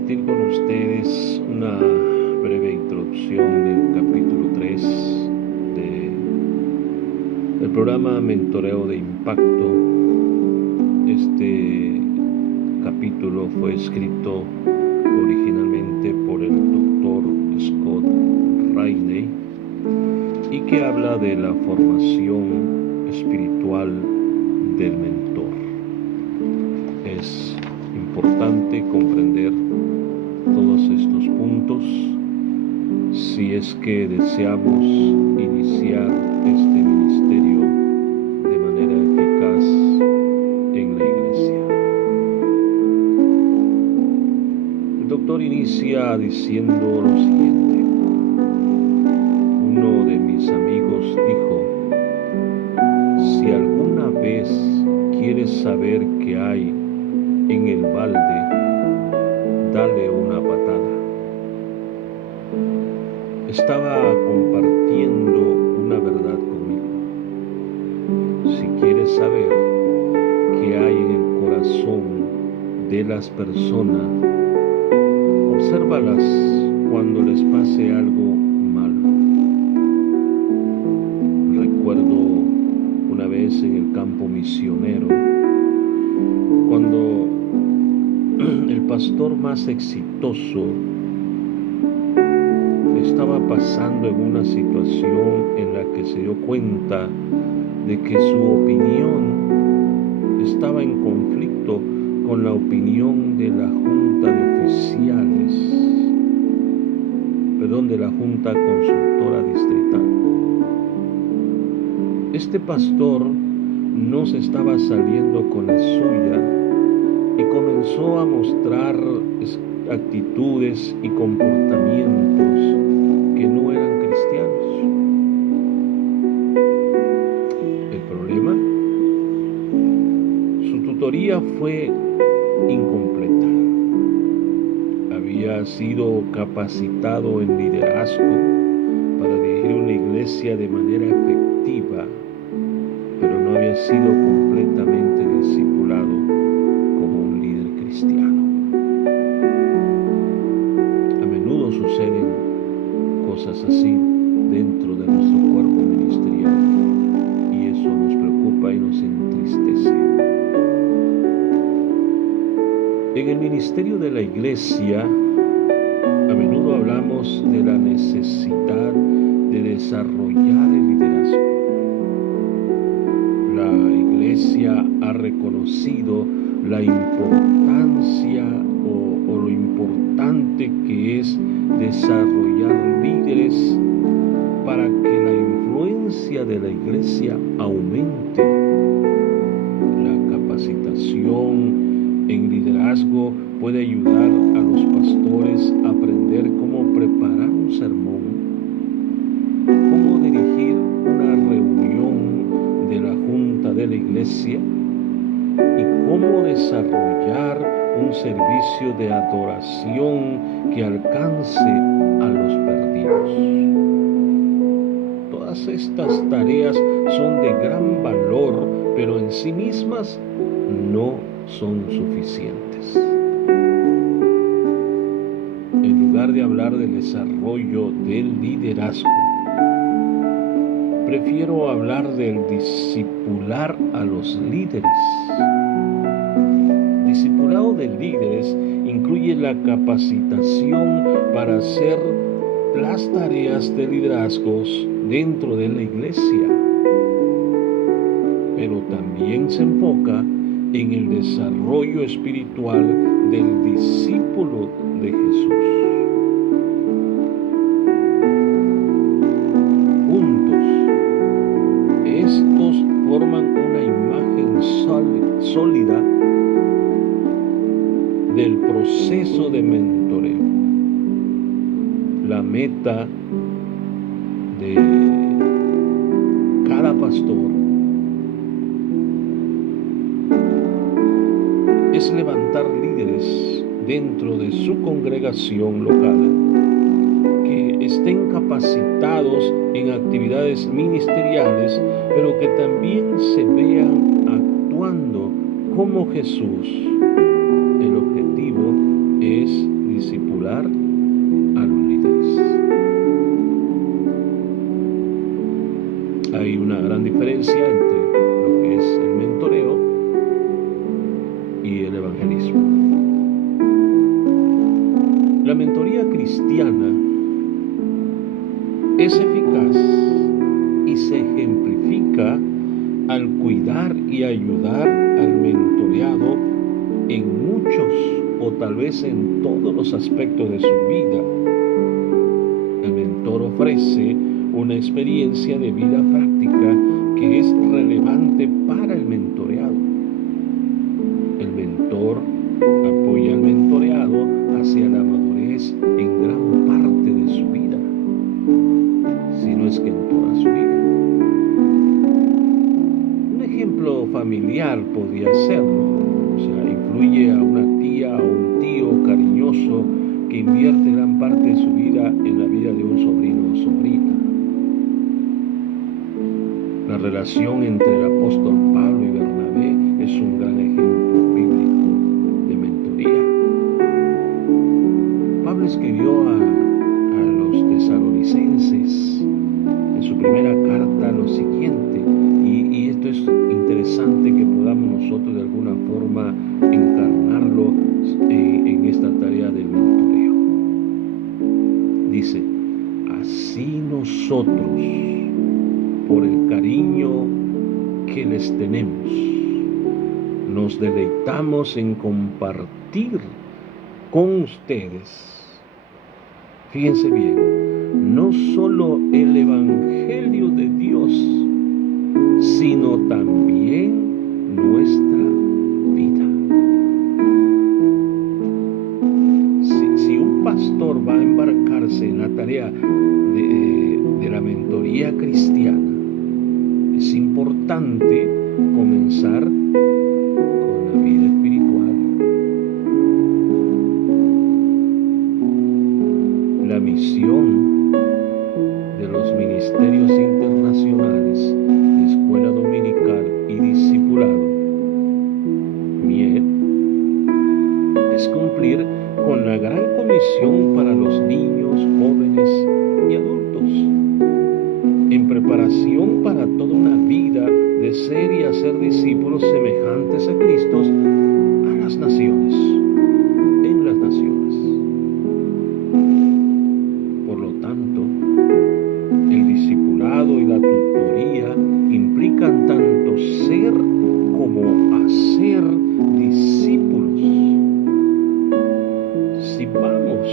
compartir con ustedes una breve introducción del capítulo 3 del programa Mentoreo de Impacto. Este capítulo fue escrito originalmente por el Dr. Scott Rainey y que habla de la formación espiritual del mentor. Es importante comprender todos estos puntos si es que deseamos iniciar este ministerio de manera eficaz en la iglesia. El doctor inicia diciendo lo siguiente: uno de mis amigos dijo, si alguna vez quieres saber qué hay en el balde, dale una patada. Estaba compartiendo una verdad conmigo. Si quieres saber qué hay en el corazón de las personas, obsérvalas cuando les pase algo malo. Recuerdo una vez en el campo misionero, cuando el pastor más exitoso estaba pasando en una situación en la que se dio cuenta de que su opinión estaba en conflicto con la opinión de la Junta de Oficiales, de la Junta Consultora Distrital. Este pastor no se estaba saliendo con la suya y comenzó a mostrar actitudes y comportamientos que no eran cristianos. El problema, su tutoría fue incompleta. Había sido capacitado en liderazgo para dirigir una iglesia de manera efectiva, pero no había sido completamente discipulado como un líder cristiano. A menudo suceden cosas así dentro de nuestro cuerpo ministerial y eso nos preocupa y nos entristece. En el ministerio de la iglesia, a menudo hablamos de la necesidad de desarrollar el liderazgo. La iglesia ha reconocido la importancia o lo importante que es desarrollar líderes para que la influencia de la iglesia aumente. La capacitación en liderazgo puede ayudar a los pastores a aprender cómo preparar un sermón, cómo dirigir una reunión de la junta de la iglesia y cómo desarrollar un servicio de adoración que alcance a los perdidos. Todas estas tareas son de gran valor, pero en sí mismas no son suficientes. En lugar de hablar del desarrollo del liderazgo, prefiero hablar del discipular a los líderes. Discipulado de líderes incluye la capacitación para hacer las tareas de liderazgos dentro de la iglesia, pero también se enfoca en el desarrollo espiritual del discípulo de Jesús. Juntos, estos forman una imagen sólida del proceso de mentoreo. La meta de cada pastor es levantar líderes dentro de su congregación local que estén capacitados en actividades ministeriales, pero que también se vean actuando como Jesús. El objetivo es diferencia entre lo que es el mentoreo y el evangelismo. La mentoría cristiana es eficaz y se ejemplifica al cuidar y ayudar al mentoreado en muchos o tal vez en todos los aspectos de su vida. El mentor ofrece una experiencia de vida práctica que es relevante para el mentoreado. El mentor apoya al mentoreado hacia la madurez en gran parte de su vida, si no es que en toda su vida. Un ejemplo familiar podría serlo. Influye a una tía o un tío cariñoso que invierte gran parte de su vida en la vida de un sobrino o sobrina. La relación entre el apóstol Pablo y Bernabé es un gran ejemplo bíblico de mentoría. Pablo escribió a los tesalonicenses en su primera carta lo siguiente, y esto es interesante que podamos nosotros de alguna forma encarnarlo en esta tarea del mentoreo. Dice: así nosotros, por el cariño que les tenemos, nos deleitamos en compartir con ustedes, fíjense bien, no solo el Evangelio de Dios, sino también nuestra vida. Si un pastor va a embarcarse en la tarea de la mentoría cristiana, es importante comenzar con la vida espiritual. La misión de los ministerios internacionales de escuela dominical y discipulado, MIED, es cumplir con la gran comisión para los niños, jóvenes y adultos, en preparación para toda una vida de ser y hacer discípulos semejantes a Cristo a las naciones, en las naciones. Por lo tanto, el discipulado y la tutoría implican tanto ser como hacer discípulos. Si vamos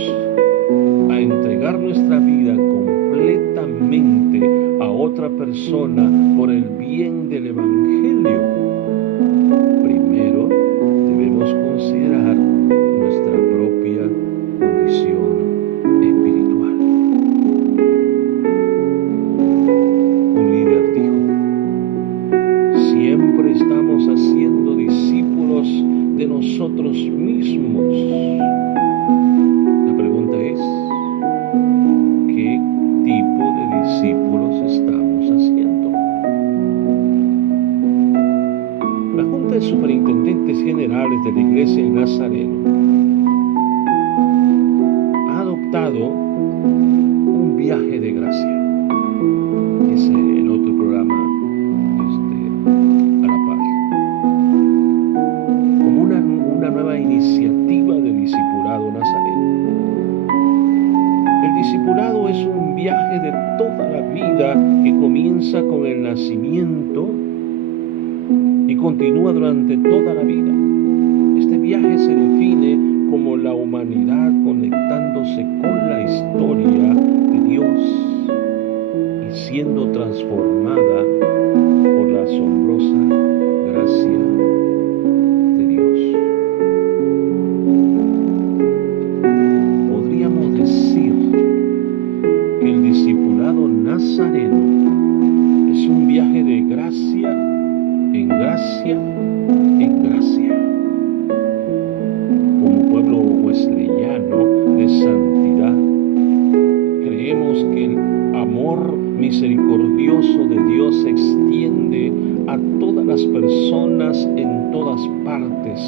a entregar nuestra vida completamente a otra persona por el bien del Evangelio, primero debemos considerar nuestra propia condición espiritual. Un líder dijo: siempre estamos haciendo discípulos de nosotros mismos. La pregunta es: ¿qué tipo de discípulos estamos haciendo? La Junta de Superintendentes Generales de la Iglesia en Nazareno ha adoptado un viaje de gracia. Es el otro programa a la par, como una nueva iniciativa de discipulado nazareno. El discipulado es un viaje de toda la vida que comienza con el nacimiento y continúa durante toda la vida. Este viaje se define como la humanidad conectándose con la historia de Dios y siendo transformada por la asombrosa gracia de Dios. Podríamos decir que el discipulado nazareno es un viaje de gracia en gracia en gracia. Como pueblo wesleyano de santidad, creemos que el amor misericordioso de Dios se extiende a todas las personas en todas partes,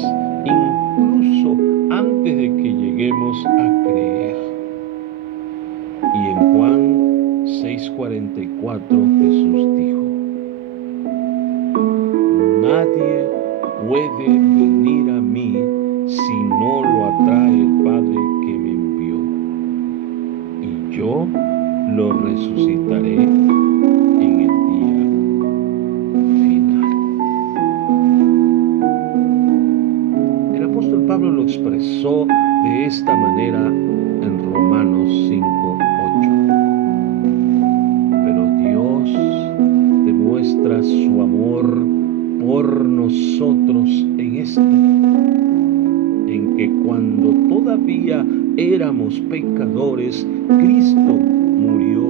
incluso antes de que lleguemos a creer. Y en Juan 6:44 Jesús dijo: nadie puede venir a mí si no lo atrae el Padre que me envió. Y yo lo resucitaré en el día final. El apóstol Pablo lo expresó de esta manera en Romanos 5:8. Pero Dios demuestra su amor por nosotros en esto, en que cuando todavía éramos pecadores, Cristo murió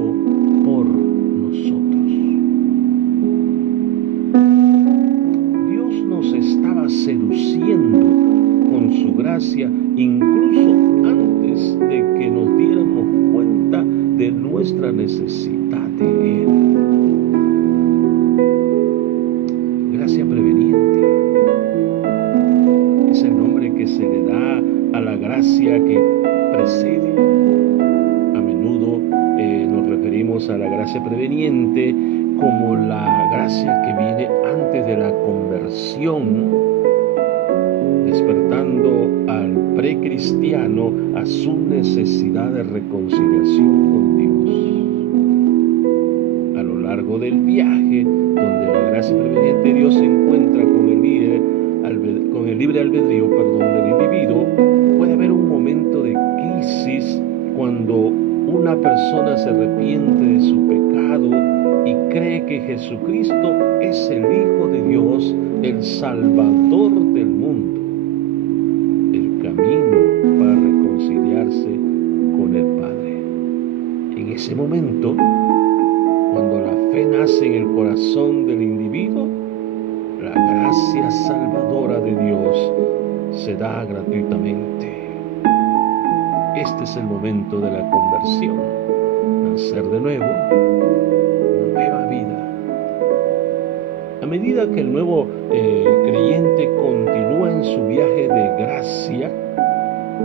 por nosotros. Dios nos estaba seduciendo con su gracia, incluso antes de que nos diéramos cuenta de nuestra necesidad de Él. Gracia preveniente es el nombre que se le da a la gracia que precede. A menudo nos referimos a la gracia preveniente como la gracia que viene antes de la conversión, despertando al precristiano a su necesidad de reconciliación con Dios. A lo largo del viaje, donde la gracia preveniente de Dios se encuentra con el libre albedrío del individuo, puede haber un momento de crisis cuando una persona se arrepiente de su pecado y cree que Jesucristo es el Hijo de Dios, el Salvador del mundo, el camino para reconciliarse con el Padre. En ese momento, cuando la fe nace en el corazón del individuo, la gracia salvadora de Dios se da gratuitamente. Este es el momento de la conversión, nacer de nuevo, nueva vida. A medida que el nuevo creyente continúa en su viaje de gracia,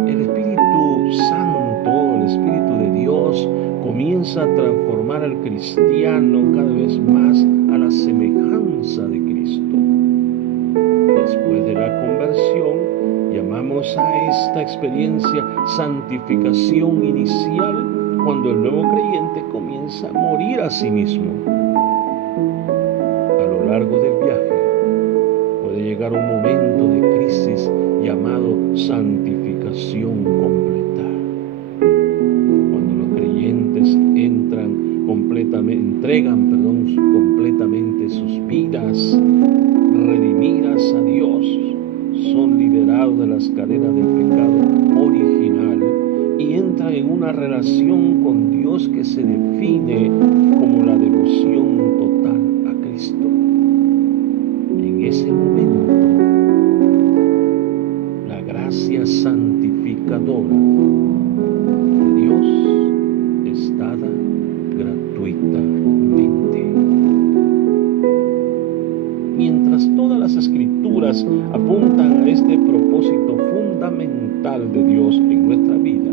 el Espíritu Santo, el Espíritu de Dios, comienza a transformar al cristiano cada vez más a la semejanza de Cristo. Después de la conversión, llamamos a esta experiencia santificación inicial, cuando el nuevo creyente comienza a morir a sí mismo. A lo largo del viaje puede llegar un momento de crisis llamado santificación completa, cuando los creyentes entregan completamente sus vidas redimidas a Dios, son liberados de las cadenas del pecado original y entran en una relación con Dios que se define como la devoción total a Cristo. En ese momento, la gracia santificadora de Dios es dada gratuitamente. Mientras todas las escrituras apuntan a este propósito fundamental de Dios en nuestra vida,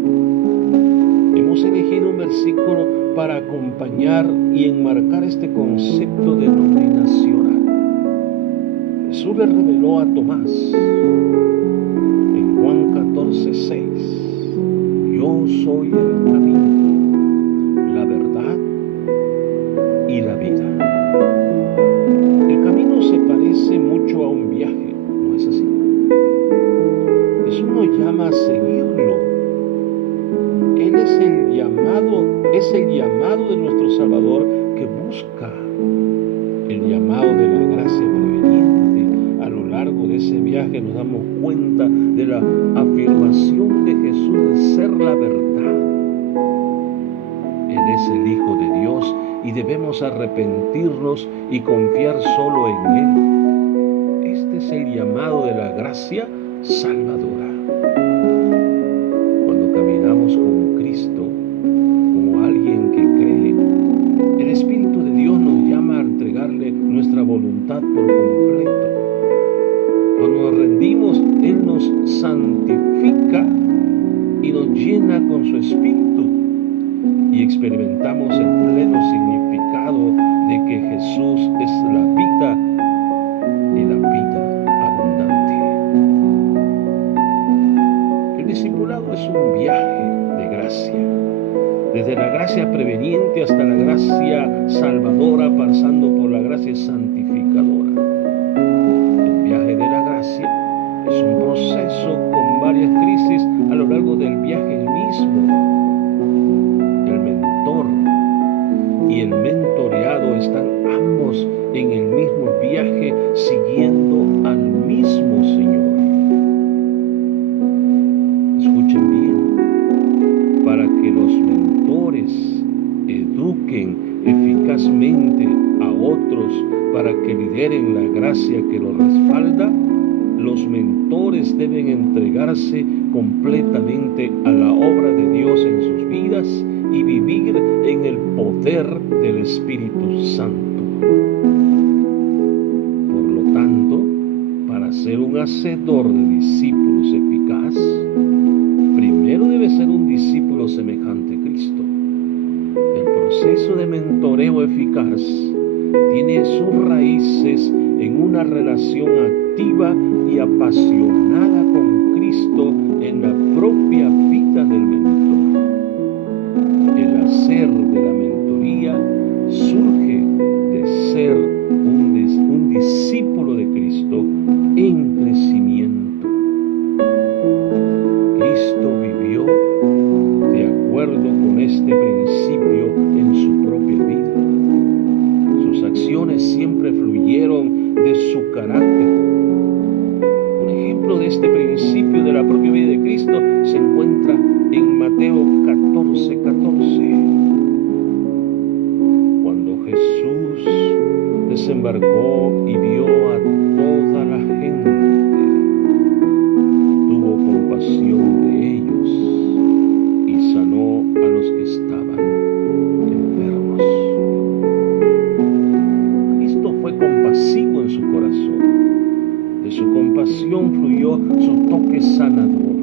hemos elegido un versículo para acompañar y enmarcar este concepto denominacional. Jesús le reveló a Tomás en Juan 14:6: yo soy el camino, la verdad y la vida. El camino se parece mucho a un viaje, ¿no es así? Jesús nos llama a seguirlo. Él es el llamado de nuestro Salvador que busca el llamado de la gracia preveniente. A lo largo de ese viaje nos damos cuenta de la afirmación de Jesús de ser la verdad. Él es el Hijo de Dios y debemos arrepentirnos y confiar solo en Él. Este es el llamado de la gracia salvadora. Cuando caminamos con Cristo, como alguien que cree, el Espíritu de Dios nos llama a entregarle nuestra voluntad por completo. Cuando nos rendimos, Él nos santifica y nos llena con su Espíritu, y experimentamos el pleno significado de que Jesús es la vida y la vida. es un viaje de gracia. Desde la gracia preveniente hasta la gracia salvadora, pasando por la gracia santificadora. El viaje de la gracia es un proceso con varias crisis a lo largo del viaje mismo. El mentor y el mentoreado están ambos en el mismo viaje, siguiendo al mismo Señor. Escuchen bien, para que los mentores eduquen eficazmente a otros para que lideren la gracia que los respalda, los mentores deben entregarse completamente a la obra de Dios en sus vidas y vivir en el poder del Espíritu Santo. Por lo tanto, para ser un hacedor de discípulos eficaz, primero debe ser un discípulo semejante a Cristo. El proceso de mentoreo eficaz tiene sus raíces en una relación activa y apasionada con Cristo en la propia vida del mentor. El hacer de la mentoría surge de ser un discípulo de Cristo en crecimiento. Cristo vivió de acuerdo con este principio en su propia vida. Sus acciones siempre fluyeron de su carácter. Un ejemplo de este principio de la propia vida de Cristo se encuentra en Mateo 14:14. Cuando Jesús desembarcó y vio a toda la gente, tuvo compasión de ellos y sanó a los que estaban enfermos. Cristo fue compasivo en su corazón. De su compasión fluyó su toque sanador.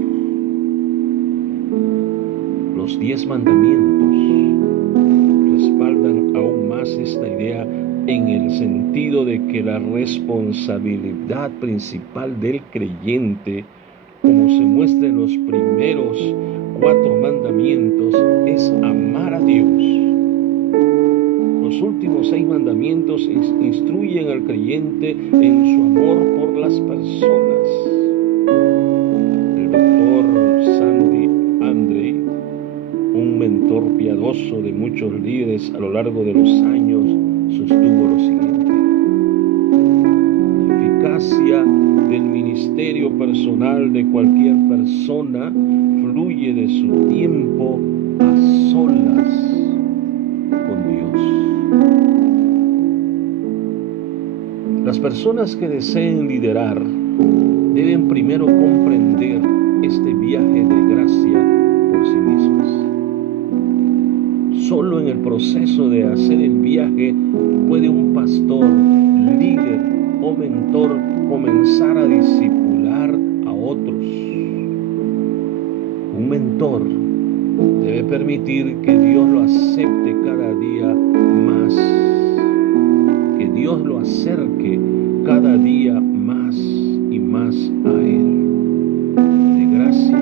Los 10 mandamientos respaldan aún más esta idea en el sentido de que la responsabilidad principal del creyente, como se muestra en los primeros 4 mandamientos, es amar a Dios. Los últimos 6 mandamientos instruyen al creyente en su amor por las personas. El doctor Sandy Andre, un mentor piadoso de muchos líderes a lo largo de los años, sostuvo lo siguiente: la eficacia del ministerio personal de cualquier persona fluye de su tiempo a solas con Dios. Las personas que deseen liderar deben primero comprender este viaje de gracia por sí mismas. Solo en el proceso de hacer el viaje puede un pastor, líder o mentor comenzar a discipular a otros. Un mentor debe permitir que Dios lo acepte cada día más, que Dios lo acerque cada día más y más a Él, de gracia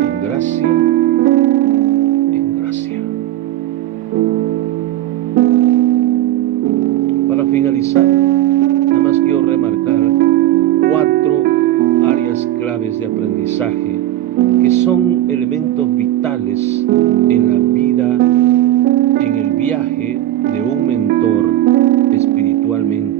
en gracia en gracia. Para finalizar, nada más quiero remarcar 4 áreas claves de aprendizaje que son elementos vitales en la vida, en el viaje de un mentor espiritualmente